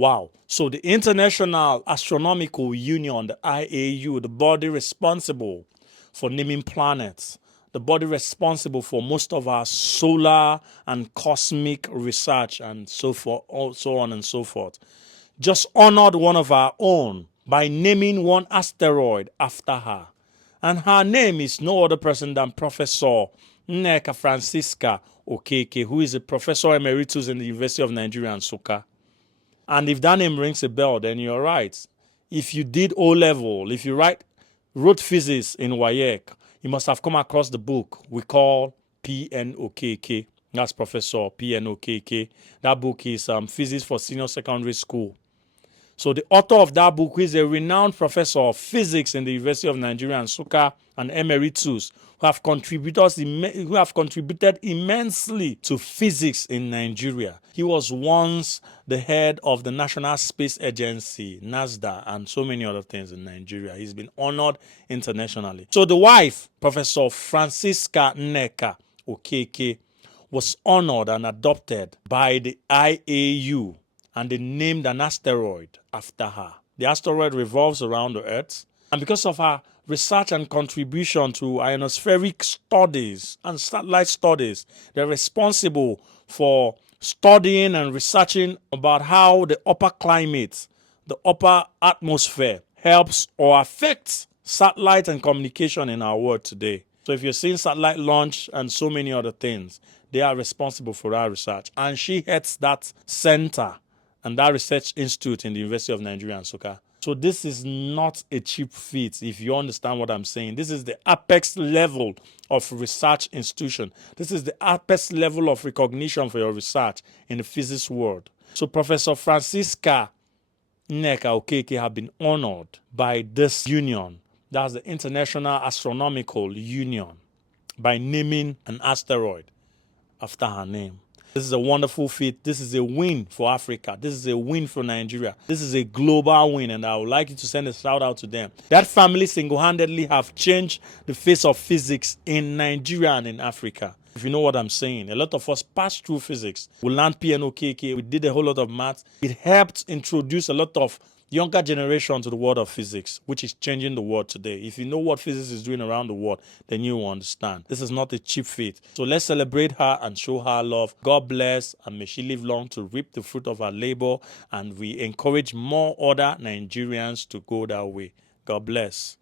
Wow. So the International Astronomical Union, the IAU, the body responsible for naming planets, the body responsible for most of our solar and cosmic research and so forth, so on and so forth, just honored one of our own by naming one asteroid after her. And her name is no other person than Professor Nneka Francisca Okeke, who is a professor emeritus in the University of Nigeria, Nsukka. And if that name rings a bell, then you're right. If you did O-level, if you wrote physics in WAEC, you must have come across the book we call P.N. Okeke. That's Professor P.N. Okeke. That book is Physics for Senior Secondary School. So the author of that book, who is a renowned professor of physics in the University of Nigeria, Nsukka, and emeritus, who have contributed immensely to physics in Nigeria. He was once the head of the National Space Agency, NASDA, and so many other things in Nigeria. He's been honored internationally. So the wife, Professor Francisca Nneka Okeke, was honored and adopted by the IAU, and they named an asteroid after her. The asteroid revolves around the Earth, and because of her research and contribution to ionospheric studies and satellite studies, they're responsible for studying and researching about how the upper climate, the upper atmosphere, helps or affects satellite and communication in our world today. So if you're seeing satellite launch and so many other things, they are responsible for our research. And she heads that center and that research institute in the University of Nigeria, Nsukka. So this is not a cheap feat, if you understand what I'm saying. This is the apex level of research institution. This is the apex level of recognition for your research in the physics world. So Professor Francisca Nneka Okeke have been honored by this union. That's the International Astronomical Union, by naming an asteroid after her name. This is a wonderful feat. This is a win for Africa. This is a win for Nigeria. This is a global win, and I would like you to send a shout out to them. That family single-handedly have changed the face of physics in Nigeria and in Africa. If you know what I'm saying, a lot of us passed through physics. We learned P.N. Okeke. We did a whole lot of maths. It helped introduce a lot of younger generation to the world of physics, which is changing the world today. If you know what physics is doing around the world, then you will understand. This is not a cheap feat. So let's celebrate her and show her love. God bless, and may she live long to reap the fruit of her labor. And we encourage more other Nigerians to go that way. God bless.